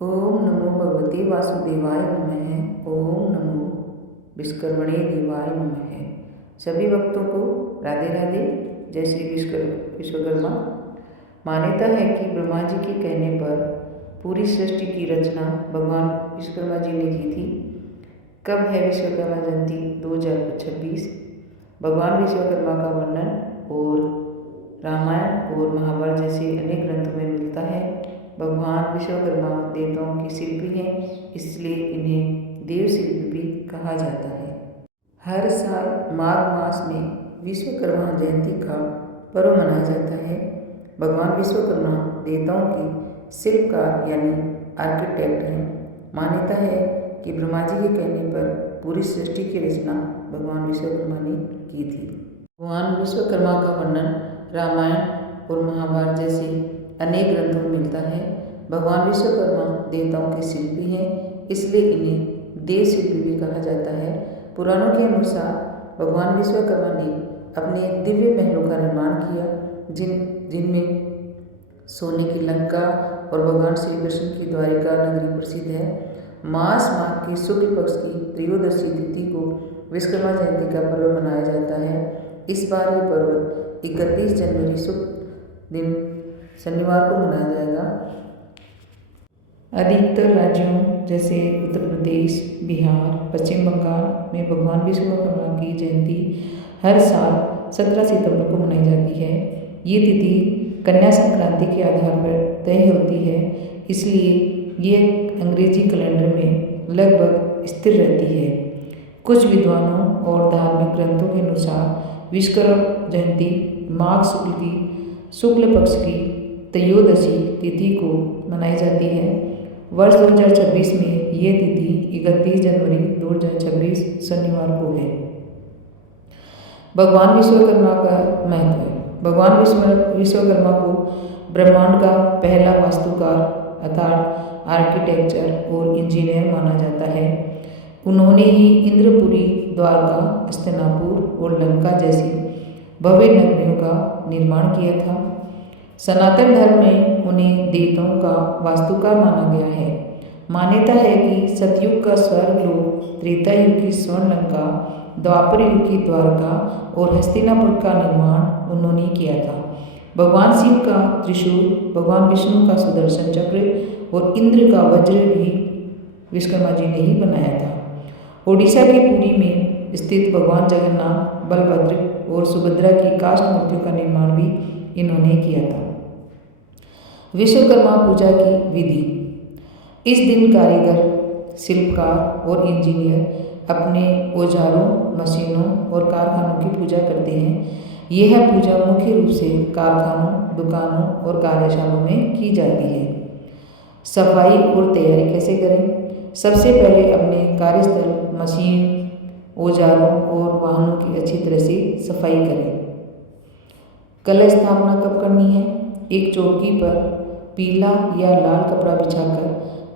ओम नमो भगवते वासुदेवाय नमः। ओम नमो विश्वकर्मणे देवाय नमः। सभी भक्तों को राधे राधे। जय श्री विश्वकर्मा। मान्यता है कि ब्रह्मा जी के कहने पर पूरी सृष्टि की रचना भगवान विश्वकर्मा जी ने की थी। कब है विश्वकर्मा जयंती? 2026। भगवान विश्वकर्मा का वर्णन और रामायण और महाभारत जैसे अनेक ग्रंथों में मिलता है। भगवान विश्वकर्मा देवताओं के शिल्पी हैं, इसलिए इन्हें देव शिल्पी भी कहा जाता है। हर साल माघ मास में विश्वकर्मा जयंती का पर्व मनाया जाता है। भगवान विश्वकर्मा देवताओं के शिल्पकार यानी आर्किटेक्ट हैं। मान्यता है कि ब्रह्मा जी के कहने पर पूरी सृष्टि की रचना भगवान विश्वकर्मा ने की थी। भगवान विश्वकर्मा का वर्णन रामायण और महाभारत जैसे अनेक ग्रंथों में मिलता है। भगवान विश्वकर्मा देवताओं के शिल्पी हैं, इसलिए इन्हें देव शिल्पी भी कहा जाता है। पुराणों के अनुसार भगवान विश्वकर्मा ने अपने दिव्य महलों का निर्माण किया, जिनमें सोने की लंका और भगवान श्री कृष्ण की द्वारिका नगरी प्रसिद्ध है। माघ के शुक्ल पक्ष की त्रयोदशी तिथि को विश्वकर्मा जयंती का पर्व मनाया जाता है। इस बार ये पर्व 31 जनवरी शुक्ल दिन शनिवार को मनाया जाएगा। अधिकतर राज्यों जैसे उत्तर प्रदेश, बिहार, पश्चिम बंगाल में भगवान विश्वकर्मा की जयंती हर साल 17 सितंबर को मनाई जाती है। ये तिथि कन्या संक्रांति के आधार पर तय होती है, इसलिए ये अंग्रेजी कैलेंडर में लगभग स्थिर रहती है। कुछ विद्वानों और धार्मिक ग्रंथों के अनुसार विश्वकर्मा जयंती माघ शुक्ल पक्ष की त्रयोदशी तिथि को मनाई जाती है। वर्ष 2026 में ये तिथि 31 जनवरी 2026 शनिवार को है। भगवान विश्वकर्मा का महत्व। भगवान विश्वकर्मा को ब्रह्मांड का पहला वास्तुकार अर्थात आर्किटेक्चर और इंजीनियर माना जाता है। उन्होंने ही इंद्रपुरी, द्वारका, हस्तिनापुर और लंका जैसी भव्य नगरियों का निर्माण किया था। सनातन धर्म में उन्हें देवताओं का वास्तुकार माना गया है। मान्यता है कि सतयुग का स्वर्गलोक, त्रेता युग की स्वर्ण लंका, द्वापर युग की द्वारका और हस्तिनापुर का निर्माण उन्होंने किया था। भगवान शिव का त्रिशूल, भगवान विष्णु का सुदर्शन चक्र और इंद्र का वज्र भी विश्वकर्मा जी ने ही बनाया था। ओडिशा के पुरी में स्थित भगवान जगन्नाथ, बलभद्र और सुभद्रा की काष्ठ मूर्तियों का निर्माण भी इन्होंने किया था। विश्वकर्मा पूजा की विधि। इस दिन कारीगर, शिल्पकार और इंजीनियर अपने औजारों, मशीनों और कारखानों की पूजा करते हैं। यह पूजा मुख्य रूप से कारखानों, दुकानों और कार्यशालाओं में की जाती है। सफाई और तैयारी कैसे करें? सबसे पहले अपने कार्यस्थल, मशीन, औजारों और वाहनों की अच्छी तरह से सफाई करें। कलश स्थापना कब करनी है? एक चौकी पर पीला या लाल कपड़ा बिछाकर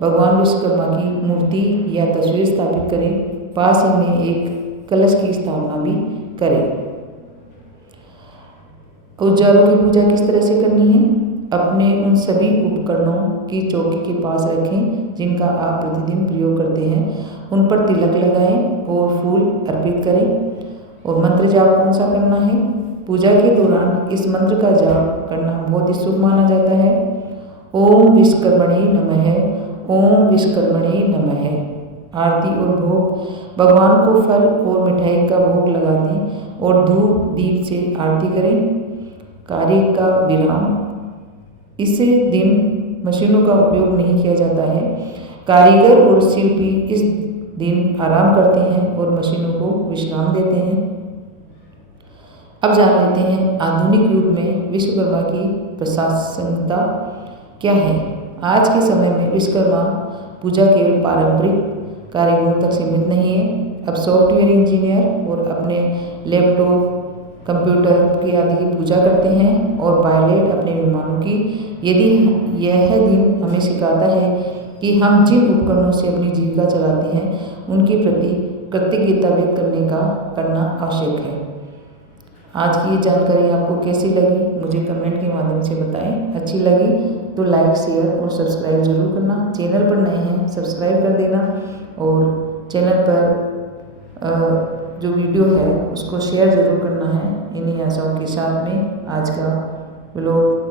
भगवान विश्वकर्मा की मूर्ति या तस्वीर स्थापित करें। पास ही में एक कलश की स्थापना भी करें। औजारों की पूजा किस तरह से करनी है? अपने उन सभी उपकरणों की चौकी के पास रखें जिनका आप प्रतिदिन प्रयोग करते हैं। उन पर तिलक लगाएं और फूल अर्पित करें। और मंत्र जाप कौन सा करना है? पूजा के दौरान इस मंत्र का जाप करना बहुत ही शुभ माना जाता है। ओम विश्वकर्मणे नमः, ओम विश्वकर्मणे नमः। आरती और भोग। भगवान को फल और मिठाई का भोग लगा दें और धूप दीप से आरती करें। कार्य का विराम। इस दिन मशीनों का उपयोग नहीं किया जाता है। कारीगर और शिल्पी इस दिन आराम करते हैं और मशीनों को विश्राम देते हैं। अब जान लेते हैं आधुनिक युग में विश्वकर्मा की प्रासंगिकता क्या है। आज के समय में विश्वकर्मा पूजा केवल पारंपरिक कार्यक्रमों तक सीमित नहीं है। अब सॉफ्टवेयर इंजीनियर और अपने लैपटॉप, कंप्यूटर की आदि की पूजा करते हैं और पायलट अपने विमानों की। यदि यह दिन हमें सिखाता है कि हम जिन उपकरणों से अपनी जीविका चलाते हैं उनके प्रति कृतज्ञता व्यक्त करना आवश्यक है। आज की ये जानकारी आपको कैसी लगी मुझे कमेंट के माध्यम से बताएं। अच्छी लगी तो लाइक शेयर और सब्सक्राइब जरूर करना। चैनल पर नए हैं सब्सक्राइब कर देना और चैनल पर जो वीडियो है उसको शेयर ज़रूर करना है। इन्हीं आशाओं के साथ में आज का व्लॉग